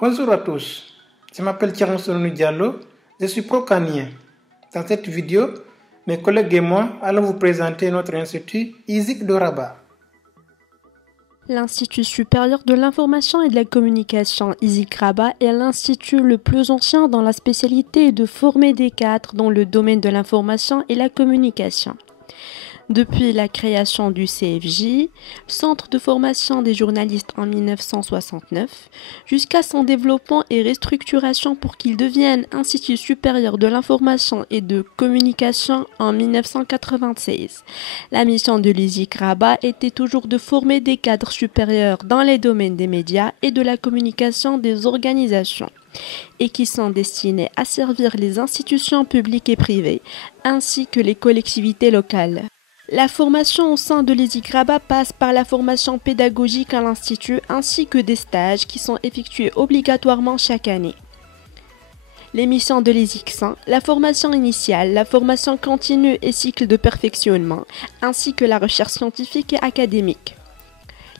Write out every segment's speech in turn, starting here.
Bonjour à tous, je m'appelle Thierno Sonou Diallo, je suis pro-canien. Dans cette vidéo, mes collègues et moi allons vous présenter notre institut ISIC de Rabat. L'Institut supérieur de l'information et de la communication ISIC Rabat est l'institut le plus ancien dans la spécialité de former des cadres dans le domaine de l'information et la communication. Depuis la création du CFJ, Centre de formation des journalistes en 1969, jusqu'à son développement et restructuration pour qu'il devienne Institut supérieur de l'information et de communication en 1996. La mission de l'ISIC Rabat était toujours de former des cadres supérieurs dans les domaines des médias et de la communication des organisations, et qui sont destinés à servir les institutions publiques et privées, ainsi que les collectivités locales. La formation au sein de l'ISIC Rabat passe par la formation pédagogique à l'Institut ainsi que des stages qui sont effectués obligatoirement chaque année. Les missions de l'ISIC sont la formation initiale, la formation continue et cycle de perfectionnement, ainsi que la recherche scientifique et académique.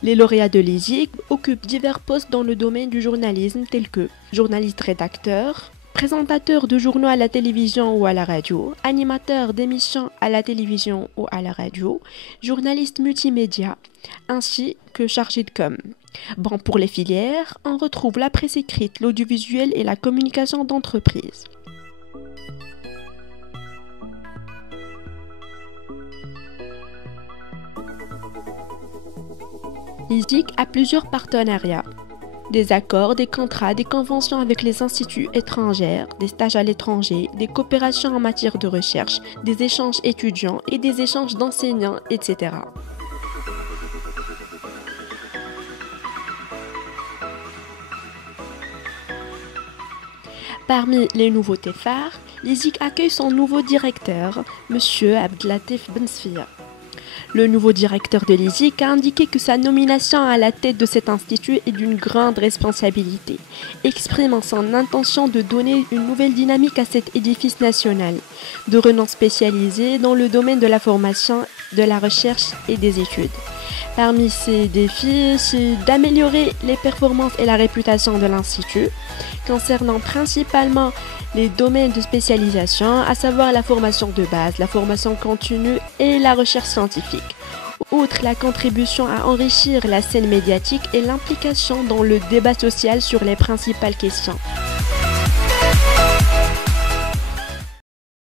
Les lauréats de l'ISIC occupent divers postes dans le domaine du journalisme tels que journaliste-rédacteur, présentateur de journaux à la télévision ou à la radio, animateur d'émissions à la télévision ou à la radio, journaliste multimédia, ainsi que chargé de com. Bon, pour les filières, on retrouve la presse écrite, l'audiovisuel et la communication d'entreprise. L'ISIC a plusieurs partenariats. Des accords, des contrats, des conventions avec les instituts étrangers, des stages à l'étranger, des coopérations en matière de recherche, des échanges étudiants et des échanges d'enseignants, etc. Parmi les nouveautés phares, l'ISIC accueille son nouveau directeur, M. Abdelatif Bensfia. Le nouveau directeur de l'ISIC a indiqué que sa nomination à la tête de cet institut est d'une grande responsabilité, exprimant son intention de donner une nouvelle dynamique à cet édifice national, de renom spécialisé dans le domaine de la formation, de la recherche et des études. Parmi ces défis, c'est d'améliorer les performances et la réputation de l'Institut, concernant principalement les domaines de spécialisation, à savoir la formation de base, la formation continue et la recherche scientifique. Outre la contribution à enrichir la scène médiatique et l'implication dans le débat social sur les principales questions.